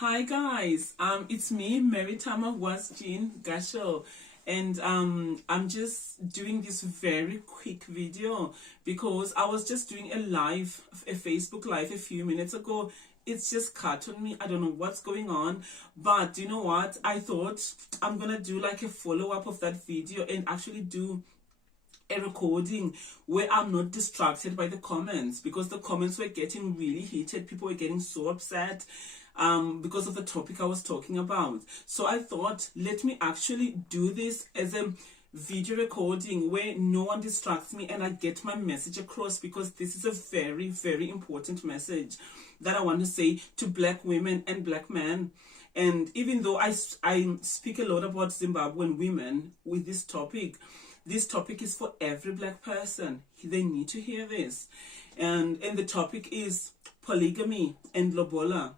Hi guys, it's me, Maritama Jean Gasho, and I'm just doing this very quick video because I was just doing a Facebook live a few minutes ago. It's just cut on me. I don't know what's going on, but you know what? I thought I'm gonna do like a follow-up of that video and actually do a recording where I'm not distracted by the comments, because the comments were getting really heated. People were getting so upset because of the topic I was talking about. So I thought, let me actually do this as a video recording where no one distracts me and I get my message across, because this is a very, very important message that I want to say to black women and black men. And even though I speak a lot about Zimbabwean women with this topic is for every black person. They need to hear this. And the topic is polygamy and lobola.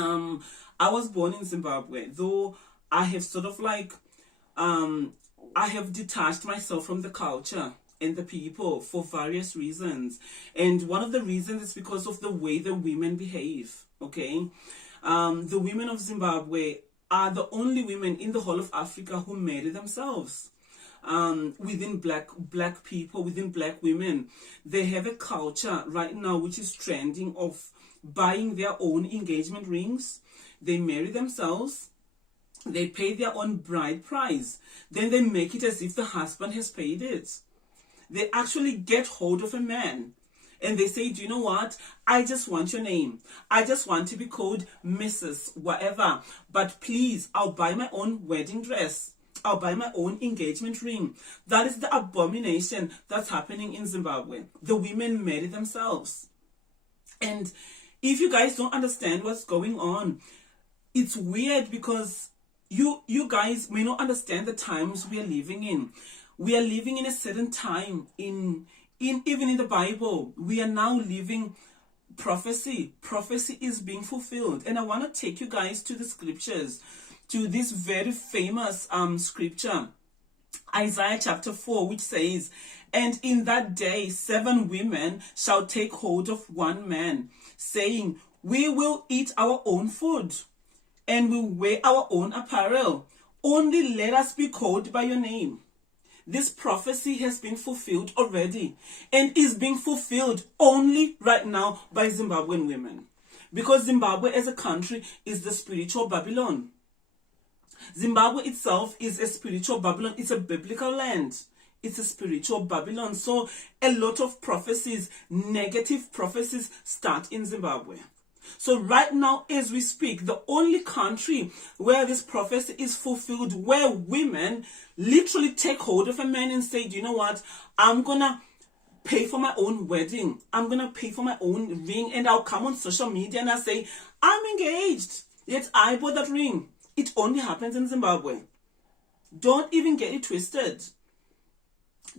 I was born in Zimbabwe, though I have sort of like, I have detached myself from the culture and the people for various reasons. And one of the reasons is because of the way the women behave, okay? The women of Zimbabwe are the only women in the whole of Africa who marry themselves. Within black people, within black women, they have a culture right now which is trending of buying their own engagement rings. They marry themselves, they pay their own bride price, then they make it as if the husband has paid it. They actually get hold of a man and they say, do you know what, I just want your name, I just want to be called Mrs. whatever, but please, I'll buy my own wedding dress, I'll buy my own engagement ring. That is the abomination that's happening in Zimbabwe. The women marry themselves. And if you guys don't understand what's going on, it's weird, because you guys may not understand the times we are living in. We are living in a certain time even in the Bible. We are now living prophecy. Prophecy is being fulfilled. And I want to take you guys to the scriptures, to this very famous scripture, Isaiah chapter 4, which says, "And in that day 7 women shall take hold of one man, saying, we will eat our own food, and will wear our own apparel. Only let us be called by your name." This prophecy has been fulfilled already, and is being fulfilled only right now by Zimbabwean women. Because Zimbabwe as a country is the spiritual Babylon. Zimbabwe itself is a spiritual Babylon. It's a biblical land. It's a spiritual Babylon. So a lot of prophecies, negative prophecies, start in Zimbabwe. So right now as we speak, the only country where this prophecy is fulfilled, where women literally take hold of a man and say, do you know what, I'm gonna pay for my own wedding, I'm gonna pay for my own ring, and I'll come on social media and I say, I'm engaged, yet I bought that ring. It only happens in Zimbabwe. Don't even get it twisted.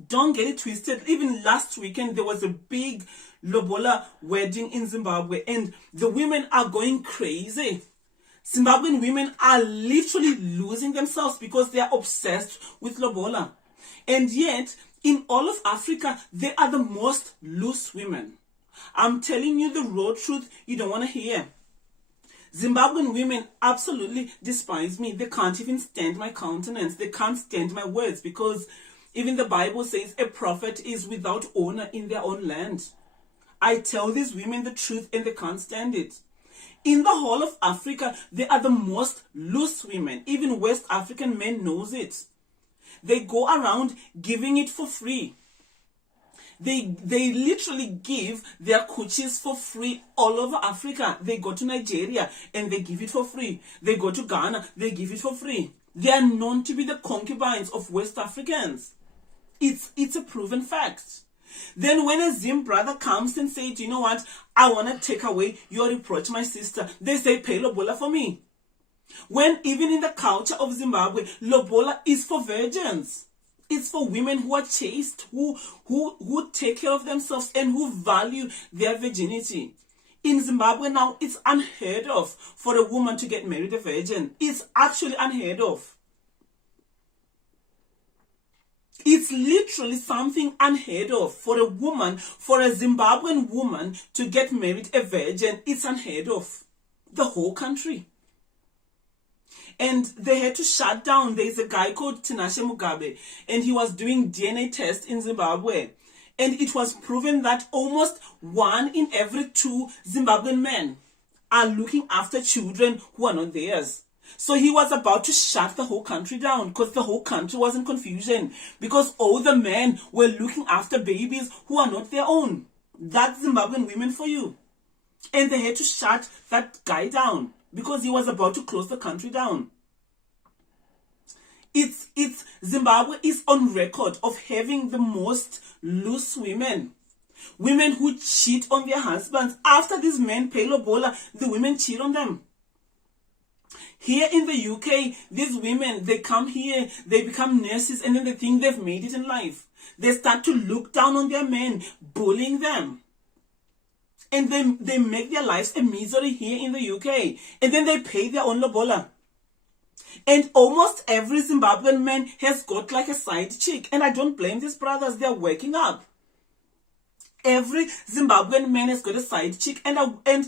Don't get it twisted. Even last weekend, there was a big lobola wedding in Zimbabwe, and the women are going crazy. Zimbabwean women are literally losing themselves because they are obsessed with lobola. And yet, in all of Africa, they are the most loose women. I'm telling you the raw truth you don't want to hear. Zimbabwean women absolutely despise me. They can't even stand my countenance. They can't stand my words, because even the Bible says a prophet is without honor in their own land. I tell these women the truth and they can't stand it. In the whole of Africa, they are the most loose women. Even West African men knows it. They go around giving it for free. They literally give their coochies for free all over Africa. They go to Nigeria and they give it for free. They go to Ghana, they give it for free. They are known to be the concubines of West Africans. It's a proven fact. Then when a Zim brother comes and says, you know what, I want to take away your reproach, my sister, they say, pay lobola for me. When even in the culture of Zimbabwe, lobola is for virgins. It's for women who are chaste, who take care of themselves and who value their virginity. In Zimbabwe now, it's unheard of for a woman to get married a virgin. It's actually unheard of. It's literally something unheard of for a woman, for a Zimbabwean woman to get married a virgin. It's unheard of. the whole country. And they had to shut down. There's a guy called Tinashe Mugabe, and he was doing DNA tests in Zimbabwe. And it was proven that almost 1 in every 2 Zimbabwean men are looking after children who are not theirs. So he was about to shut the whole country down because the whole country was in confusion because all the men were looking after babies who are not their own. That's Zimbabwean women for you. And they had to shut that guy down because he was about to close the country down. Zimbabwe is on record of having the most loose women. Women who cheat on their husbands. After these men pay lobola, the women cheat on them. Here in the UK, these women, they come here, they become nurses, and then they think they've made it in life. They start to look down on their men, bullying them. And they make their lives a misery here in the UK. And then they pay their own lobola. And almost every Zimbabwean man has got like a side chick. And I don't blame these brothers, they're waking up. Every Zimbabwean man has got a side chick. And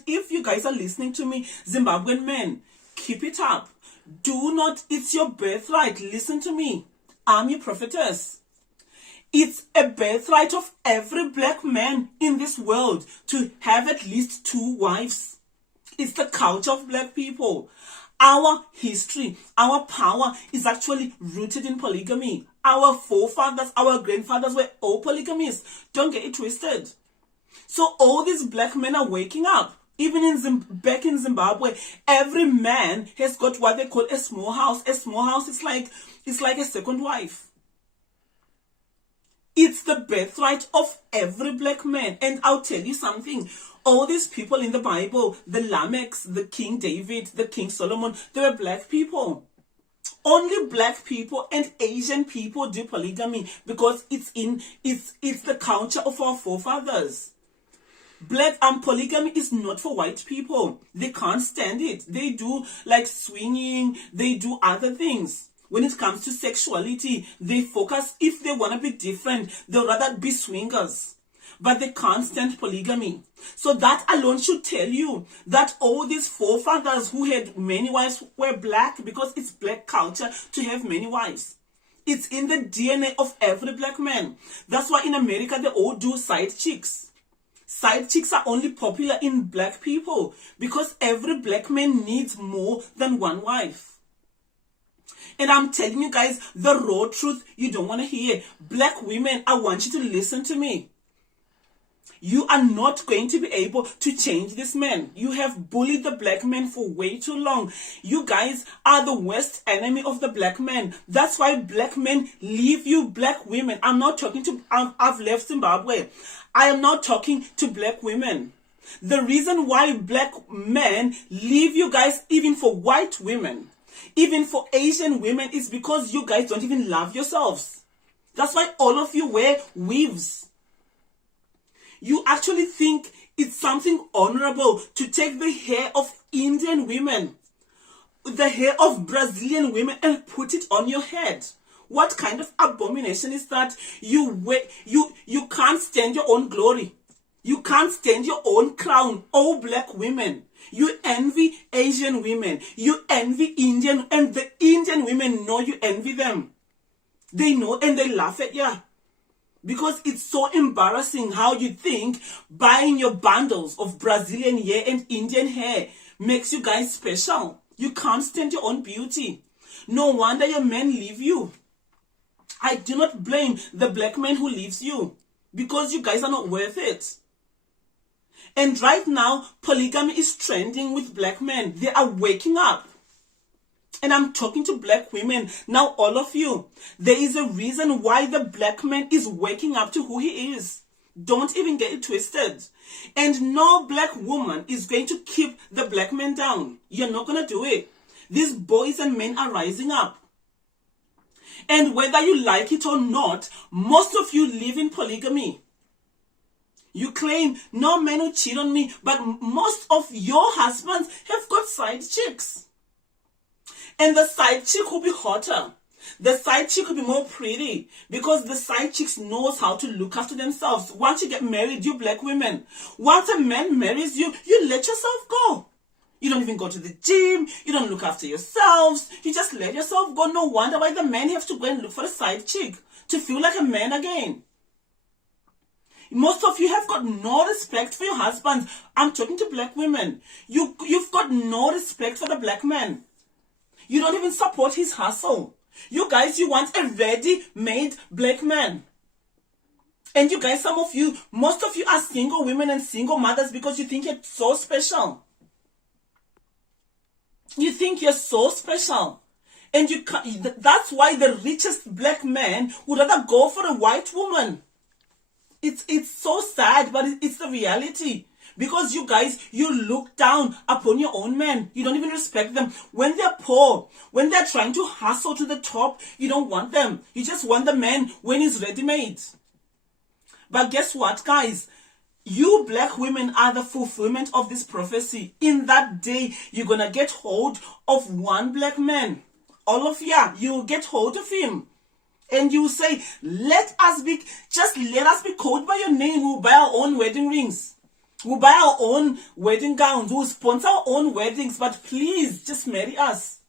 if you guys are listening to me, Zimbabwean men, keep it up. Do not, it's your birthright. Listen to me. I'm your prophetess. It's a birthright of every black man in this world to have at least 2 wives. It's the culture of black people. Our history, our power is actually rooted in polygamy. Our forefathers, our grandfathers were all polygamists. Don't get it twisted. So all these black men are waking up. Even back in Zimbabwe, every man has got what they call a small house. A small house is like a second wife. It's the birthright of every black man. And I'll tell you something. All these people in the Bible, the Lamechs, the King David, the King Solomon, they were black people. Only black people and Asian people do polygamy because it's the culture of our forefathers. Polygamy is not for white people. They can't stand it. They do like swinging. They do other things. When it comes to sexuality, they focus, if they want to be different, they'll rather be swingers. But they can't stand polygamy. So that alone should tell you that all these forefathers who had many wives were black because it's black culture to have many wives. It's in the DNA of every black man. That's why in America they all do side chicks. Side chicks are only popular in black people because every black man needs more than 1 wife. And I'm telling you guys the raw truth you don't want to hear. Black women, I want you to listen to me. You are not going to be able to change this man. You have bullied the black man for way too long. You guys are the worst enemy of the black man. That's why black men leave you, black women. I'm not talking to, I've left Zimbabwe. I am not talking to black women. The reason why black men leave you guys, even for white women, even for Asian women, is because you guys don't even love yourselves. That's why all of you wear weaves. You actually think it's something honorable to take the hair of Indian women, the hair of Brazilian women, and put it on your head. What kind of abomination is that? You can't stand your own glory. You can't stand your own crown. All black women. You envy Asian women. You envy Indian, and the Indian women know you envy them. They know and they laugh at you. Because it's so embarrassing how you think buying your bundles of Brazilian hair and Indian hair makes you guys special. You can't stand your own beauty. No wonder your men leave you. I do not blame the black man who leaves you because you guys are not worth it. And right now, polygamy is trending with black men. They are waking up. And I'm talking to black women. Now, all of you, there is a reason why the black man is waking up to who he is. Don't even get it twisted. And no black woman is going to keep the black man down. You're not going to do it. These boys and men are rising up. And whether you like it or not, most of you live in polygamy. You claim no men will cheat on me, but most of your husbands have got side chicks. And the side chick will be hotter. The side chick will be more pretty because the side chicks knows how to look after themselves. Once you get married, you black women, once a man marries you, you let yourself go. You don't even go to the gym. You don't look after yourselves. You just let yourself go. No wonder why the men have to go and look for a side chick to feel like a man again. Most of you have got no respect for your husbands. I'm talking to black women. You've got no respect for the black man. You don't even support his hustle. You guys, you want a ready-made black man. And you guys, most of you are single women and single mothers because you think you're so special. You think you're so special. And that's why the richest black man would rather go for a white woman. It's so sad, but it's the reality. Because you guys, you look down upon your own men. You don't even respect them. When they're poor, when they're trying to hustle to the top, you don't want them. You just want the man when he's ready-made. But guess what, guys? You black women are the fulfillment of this prophecy. In that day, you're going to get hold of one black man. All of you get hold of him. And you say, let us be called by your name. We'll buy our own wedding rings. We'll buy our own wedding gowns. We'll sponsor our own weddings. But please, just marry us.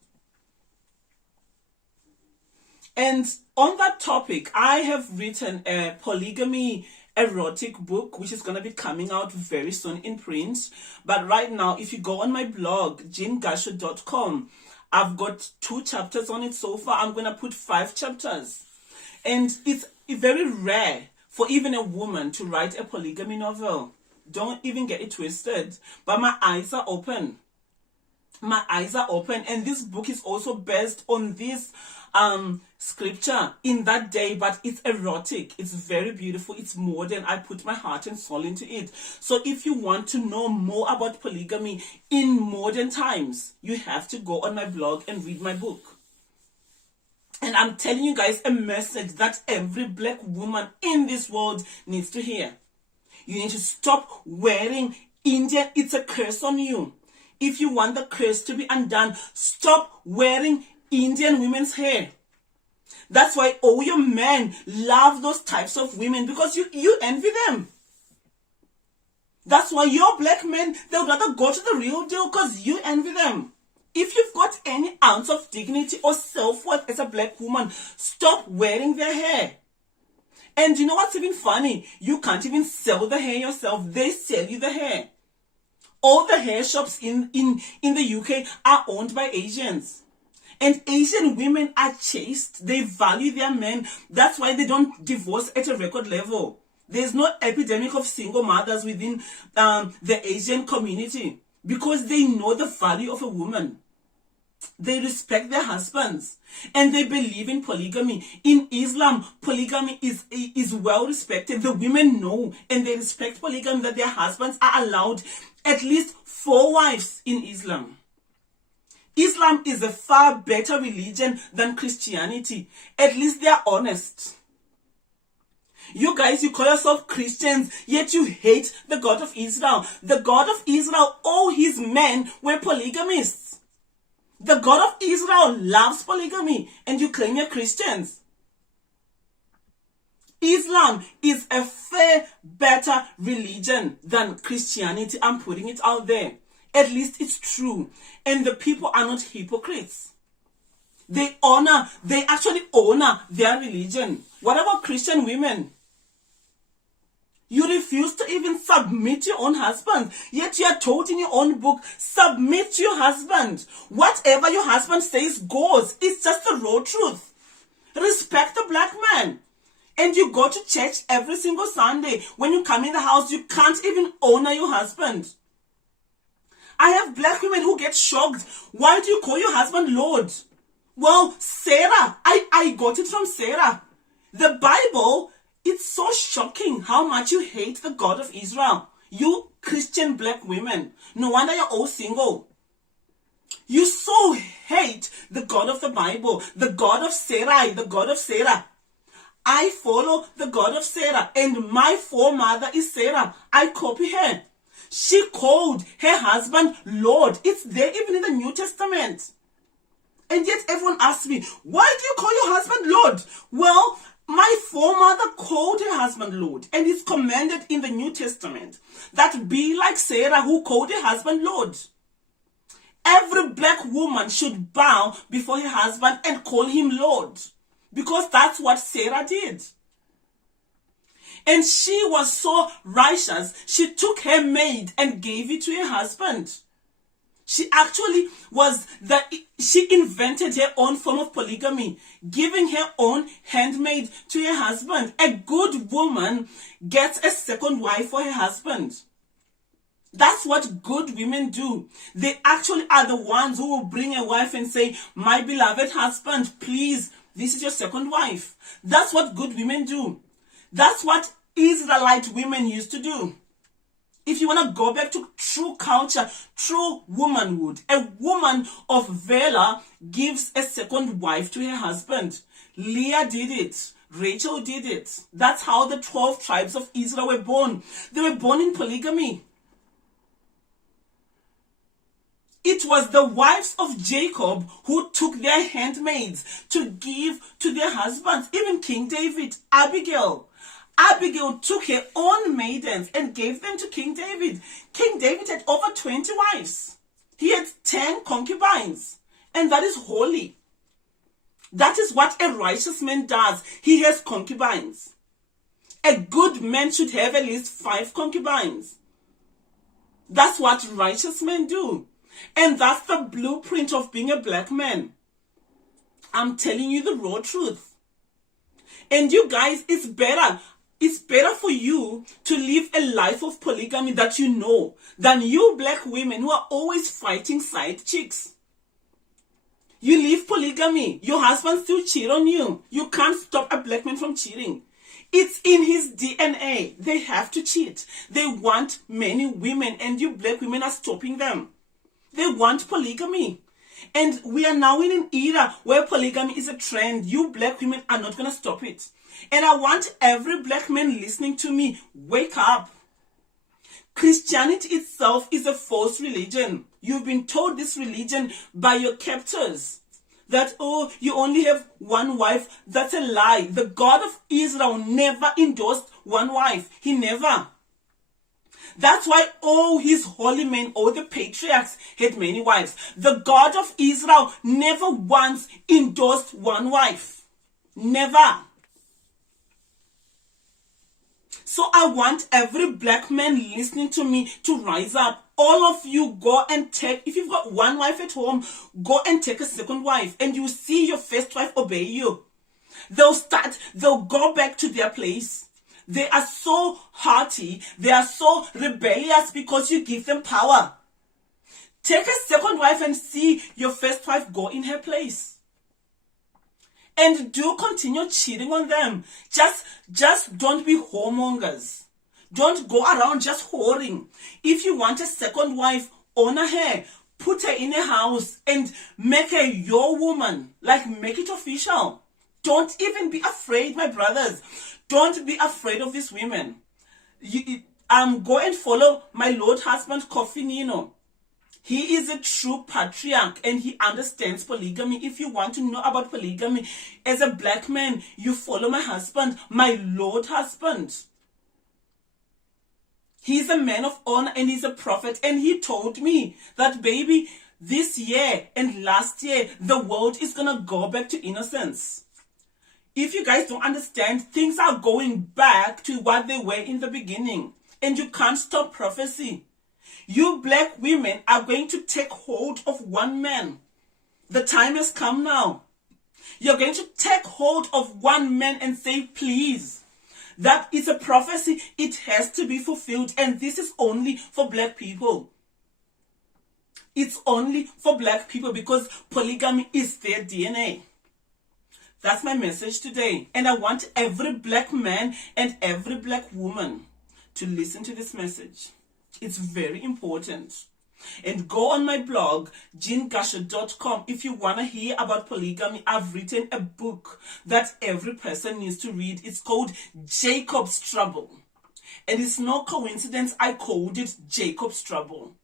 And on that topic, I have written a polygamy erotic book, which is going to be coming out very soon in print. But right now, if you go on my blog, jeangasho.com, I've got 2 chapters on it so far. I'm going to put 5 chapters. And it's very rare for even a woman to write a polygamy novel. Don't even get it twisted. But my eyes are open. My eyes are open. And this book is also based on this scripture in that day, but it's erotic. It's very beautiful. It's modern. I put my heart and soul into it. So if you want to know more about polygamy in modern times, you have to go on my blog and read my book. And I'm telling you guys a message that every black woman in this world needs to hear. You need to stop wearing Indian. It's a curse on you. If you want the curse to be undone, stop wearing Indian women's hair. That's why all your men love those types of women, because you envy them. That's why your black men, they'll rather go to the real deal because you envy them. If you've got any ounce of dignity or self-worth as a black woman, stop wearing their hair. And you know what's even funny? You can't even sell the hair yourself. They sell you the hair. All the hair shops in the UK are owned by Asians. And Asian women are chaste. They value their men. That's why they don't divorce at a record level. There's no epidemic of single mothers within the Asian community, because they know the value of a woman. They respect their husbands, and they believe in polygamy. In Islam, polygamy is well respected. The women know and they respect polygamy, that their husbands are allowed at least 4 wives in Islam. Islam is a far better religion than Christianity. At least they are honest. You guys, you call yourself Christians, yet you hate the God of Israel. The God of Israel, all his men were polygamists. The God of Israel loves polygamy, and you claim you're Christians. Islam is a far better religion than Christianity. I'm putting it out there. At least it's true. And the people are not hypocrites. They actually honor their religion. What about Christian women? You refuse to even submit to your own husband. Yet you are told in your own book, submit to your husband. Whatever your husband says goes. It's just the raw truth. Respect the black man. And you go to church every single Sunday. When you come in the house, you can't even honor your husband. I have black women who get shocked. Why do you call your husband Lord? Well, Sarah, I got it from Sarah. The Bible, it's so shocking how much you hate the God of Israel. You Christian black women. No wonder you're all single. You so hate the God of the Bible, the God of Sarai, the God of Sarah. I follow the God of Sarah, and my foremother is Sarah. I copy her. She called her husband Lord. It's there even in the New Testament. And yet everyone asks me, why do you call your husband Lord? Well, my foremother called her husband Lord. And it's commanded in the New Testament that be like Sarah, who called her husband Lord. black woman should bow before her husband and call him Lord, because that's what Sarah did. And she was so righteous, she took her maid and gave it to her husband. She actually she invented her own form of polygamy, giving her own handmaid to her husband. A good woman gets a second wife for her husband. That's what good women do. They actually are the ones who will bring a wife and say, my beloved husband, please, this is your second wife. That's what good women do. That's what Israelite women used to do. If you want to go back to true culture, true womanhood, a woman of valor gives a second wife to her husband. Leah did it. Rachel did it. That's how the 12 tribes of Israel were born. They were born in polygamy. It was the wives of Jacob who took their handmaids to give to their husbands. Even King David, Abigail took her own maidens and gave them to King David. King David had over 20 wives. He had 10 concubines. And that is holy. That is what a righteous man does. He has concubines. A good man should have at least 5 concubines. That's what righteous men do. And that's the blueprint of being a black man. I'm telling you the raw truth. And you guys, it's better for you to live a life of polygamy that you know than you black women who are always fighting side chicks. You live polygamy. Your husband still cheat on you. You can't stop a black man from cheating. It's in his DNA. They have to cheat. They want many women, and you black women are stopping them. They want polygamy. And we are now in an era where polygamy is a trend. You black women are not going to stop it. And I want every black man listening to me, wake up. Christianity itself is a false religion. You've been told this religion by your captors. That, oh, you only have one wife. That's a lie. The God of Israel never endorsed one wife. He never. That's why all his holy men, all the patriarchs, had many wives. The God of Israel never once endorsed one wife. Never. So I want every black man listening to me to rise up. All of you go and take, if you've got one wife at home, go and take a second wife. And you see your first wife obey you. They'll go back to their place. They are so haughty, they are so rebellious because you give them power. Take a second wife and see your first wife go in her place. And do continue cheating on them. Just don't be whoremongers. Don't go around just whoring. If you want a second wife, honor her. Put her in a house and make her your woman. Like, make it official. Don't even be afraid, my brothers. Don't be afraid of these women. Go and follow my Lord husband, Kofi Nino. He is a true patriarch and he understands polygamy. If you want to know about polygamy, as a black man, you follow my husband, my Lord husband. He's a man of honor and he's a prophet. And he told me that, baby, this year and last year, the world is going to go back to innocence. If you guys don't understand, things are going back to what they were in the beginning. And you can't stop prophecy. You black women are going to take hold of one man. The time has come now. You're going to take hold of one man and say, please. That is a prophecy. It has to be fulfilled. And this is only for black people. It's only for black people because polygamy is their DNA. That's my message today. And I want every black man and every black woman to listen to this message. It's very important. And go on my blog, jeangasho.com, if you want to hear about polygamy. I've written a book that every person needs to read. It's called Jacob's Trouble. And it's no coincidence I called it Jacob's Trouble.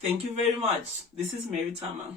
Thank you very much. This is Mary Tama.